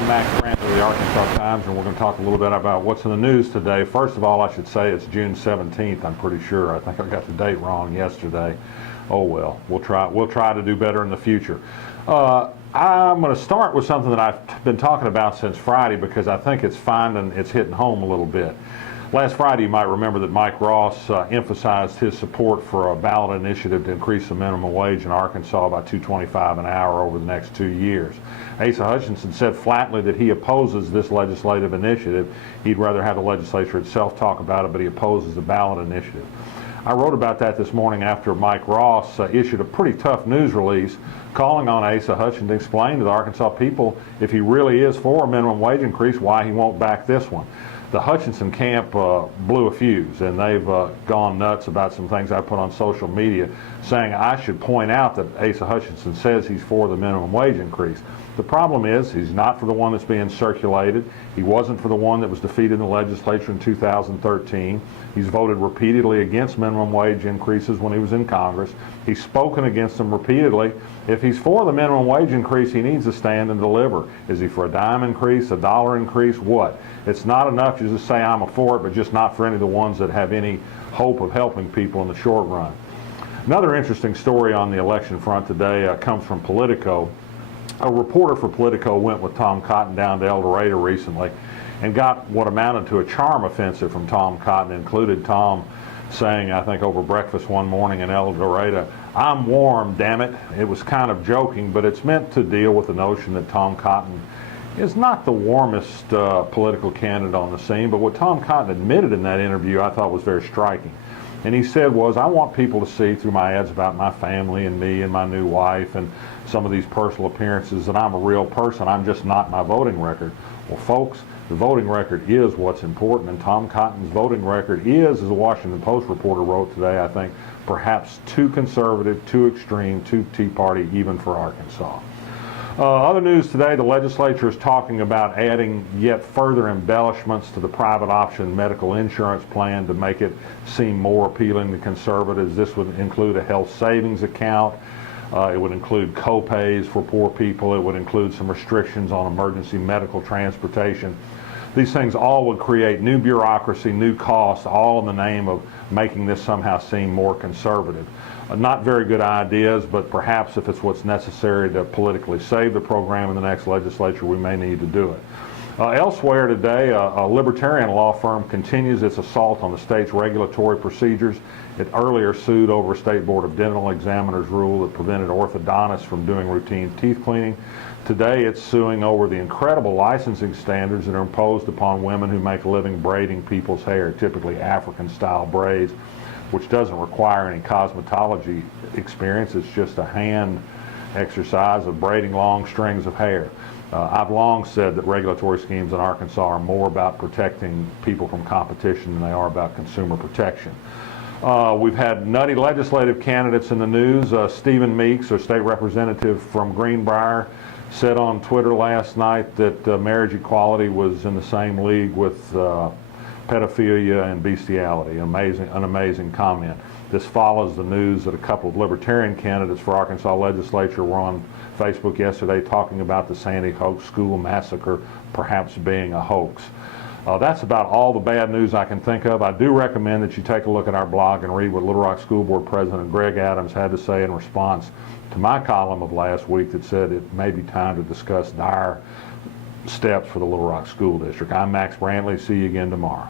I'm Max Brantley of the Arkansas Times, and we're going to talk a little bit about what's in the news today. First of all, I should say it's June 17th, I'm pretty sure. I think I got the date wrong yesterday. Oh well, we'll try to do better in the future. I'm going to start with something that I've been talking about since Friday because I think it's hitting home a little bit. Last Friday, you might remember that Mike Ross emphasized his support for a ballot initiative to increase the minimum wage in Arkansas by $2.25 an hour over the next 2 years. Asa Hutchinson said flatly that he opposes this legislative initiative. He'd rather have the legislature itself talk about it, but he opposes the ballot initiative. I wrote about that this morning after Mike Ross issued a pretty tough news release calling on Asa Hutchinson to explain to the Arkansas people if he really is for a minimum wage increase, why he won't back this one. The Hutchinson camp blew a fuse, and they've gone nuts about some things I put on social media saying I should point out that Asa Hutchinson says he's for the minimum wage increase. The problem is he's not for the one that's being circulated. He wasn't for the one that was defeated in the legislature in 2013. He's voted repeatedly against minimum wage increases when he was in Congress. He's spoken against them repeatedly. If he's for the minimum wage increase, he needs to stand and deliver. Is he for a dime increase, a dollar increase, what? It's not enough to just say I'm for it, but just not for any of the ones that have any hope of helping people in the short run. Another interesting story on the election front today comes from Politico. A reporter for Politico went with Tom Cotton down to El Dorado recently and got what amounted to a charm offensive from Tom Cotton. It included Tom saying, I think over breakfast one morning in El Dorado, "I'm warm, damn it." It was kind of joking, but it's meant to deal with the notion that Tom Cotton is not the warmest political candidate on the scene. But what Tom Cotton admitted in that interview I thought was very striking. And he said was, I want people to see through my ads about my family and me and my new wife and some of these personal appearances that I'm a real person. I'm just not my voting record. Well, folks, the voting record is what's important, and Tom Cotton's voting record is, as the Washington Post reporter wrote today, I think, perhaps too conservative, too extreme, too Tea Party, even for Arkansas. Other news today, the legislature is talking about adding yet further embellishments to the private option medical insurance plan to make it seem more appealing to conservatives. This would include a health savings account. It would include co-pays for poor people. It would include some restrictions on emergency medical transportation. These things all would create new bureaucracy, new costs, all in the name of making this somehow seem more conservative. Not very good ideas, but perhaps if it's what's necessary to politically save the program in the next legislature, we may need to do it. Elsewhere today, a libertarian law firm continues its assault on the state's regulatory procedures. It earlier sued over a State Board of Dental Examiners rule that prevented orthodontists from doing routine teeth cleaning. Today it's suing over the incredible licensing standards that are imposed upon women who make a living braiding people's hair, typically African-style braids, which doesn't require any cosmetology experience. It's just a hand exercise of braiding long strings of hair. I've long said that regulatory schemes in Arkansas are more about protecting people from competition than they are about consumer protection. We've had nutty legislative candidates in the news. Stephen Meeks, a state representative from Greenbrier, said on Twitter last night that marriage equality was in the same league with pedophilia and bestiality. An amazing comment. This follows the news that a couple of libertarian candidates for Arkansas legislature were on Facebook yesterday talking about the Sandy Hook school massacre perhaps being a hoax. That's about all the bad news I can think of. I do recommend that you take a look at our blog and read what Little Rock School Board President Greg Adams had to say in response to my column of last week that said it may be time to discuss dire steps for the Little Rock School District. I'm Max Brantley. See you again tomorrow.